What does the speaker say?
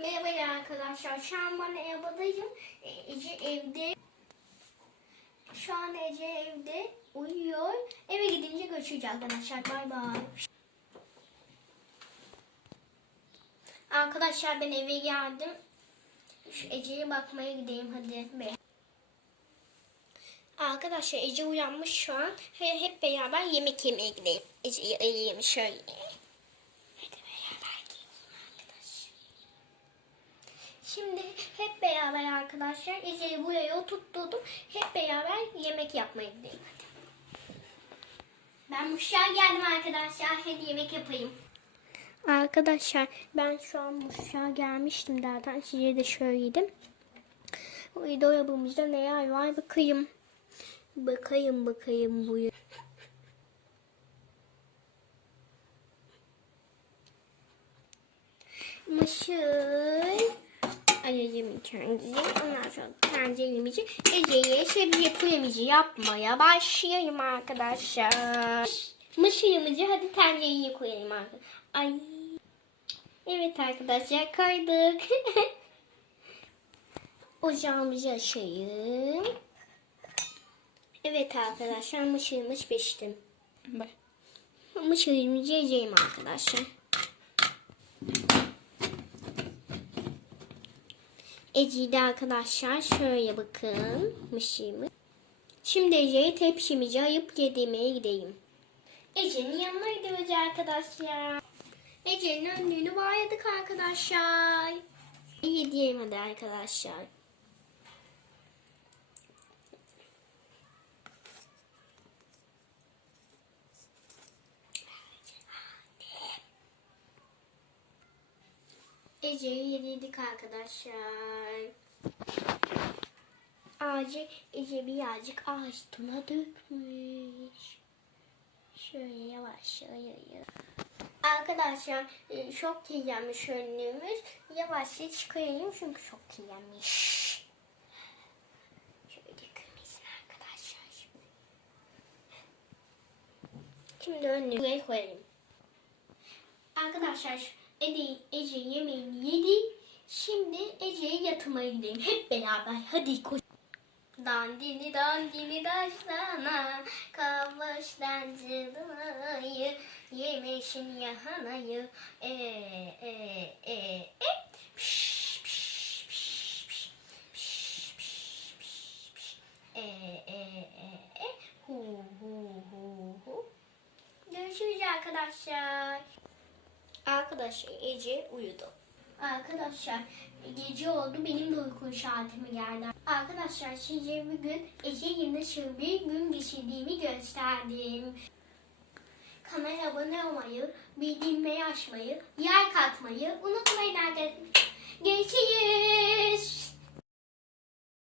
Merhaba arkadaşlar. Şu an ben evdeyim. E, Ece evde. Şu an Ece evde uyuyor. Eve gidince görüşeceğiz arkadaşlar. Bay bay. Arkadaşlar ben eve geldim. Şu Ece'ye bakmaya gideyim hadi. Be. Arkadaşlar Ece uyanmış şu an. He- Hep beraber yemek yemeye gidelim. Ece'yi ayırayım şöyle. Hadi beraber gidelim arkadaşlar. Şimdi hep beraber arkadaşlar Ece'yi buraya oturtturdum. Hep beraber yemek yapmaya gidelim hadi. Ben muşağa geldim arkadaşlar. Hadi yemek yapayım. Arkadaşlar ben şu an muşağa gelmiştim zaten. Size de söyleyeyim. O dolabımızda neler var bakayım. Bakayım bakayım buyur. Mısır. Kendisi. Ondan sonra tenceremizi Ece'ye sebze püremizi yapmaya başlayalım arkadaşlar. Mısırımızı hadi tencereye koyalım arkadaşlar. Ay. Evet arkadaşlar koyduk. Ocağımızı açayım. Evet arkadaşlar mısırımız pişti. Mısırımızı yiyeceğim arkadaşlar. Ece'de arkadaşlar şöyle bakın mısırımız. Şimdi Ece'ye tepsimizi ayıp yediğime gideyim. Ece'nin yanına gidiyoruz arkadaşlar. Ece'nin önlüğünü bağladık arkadaşlar. İyi hadi arkadaşlar. Ece'yi yedirdik arkadaşlar. Ağacı Ece birazcık ağaçtına dökmüş. Şöyle yavaş yavaş. Arkadaşlar e, çok kirlenmiş önlüğümüz. Yavaşça çıkarayım çünkü çok kirlenmiş. Şöyle dökülmesin arkadaşlar. Şimdi, şimdi önlüğü koyayım. Arkadaşlar Ece, Ece yemeğini yedi. Şimdi Ece'ye yatırmaya gidelim. Hep beraber. Hadi koş. Dandini dandini daşlana Kavlaş dancılayı Yemeşin yahanayı E e e e Piş piş piş piş Piş piş E e e e Hu hu hu hu Görüşürüz arkadaşlar. Arkadaşlar Ece uyudu. Arkadaşlar gece oldu benim de uyku saatime geldi. Arkadaşlar size bugün Ece'yi nasıl bir gün geçirdiğimi gösterdim. Kanala abone olmayı, bildirimleri açmayı, like atmayı unutmayın arkadaşlar. Görüşürüz.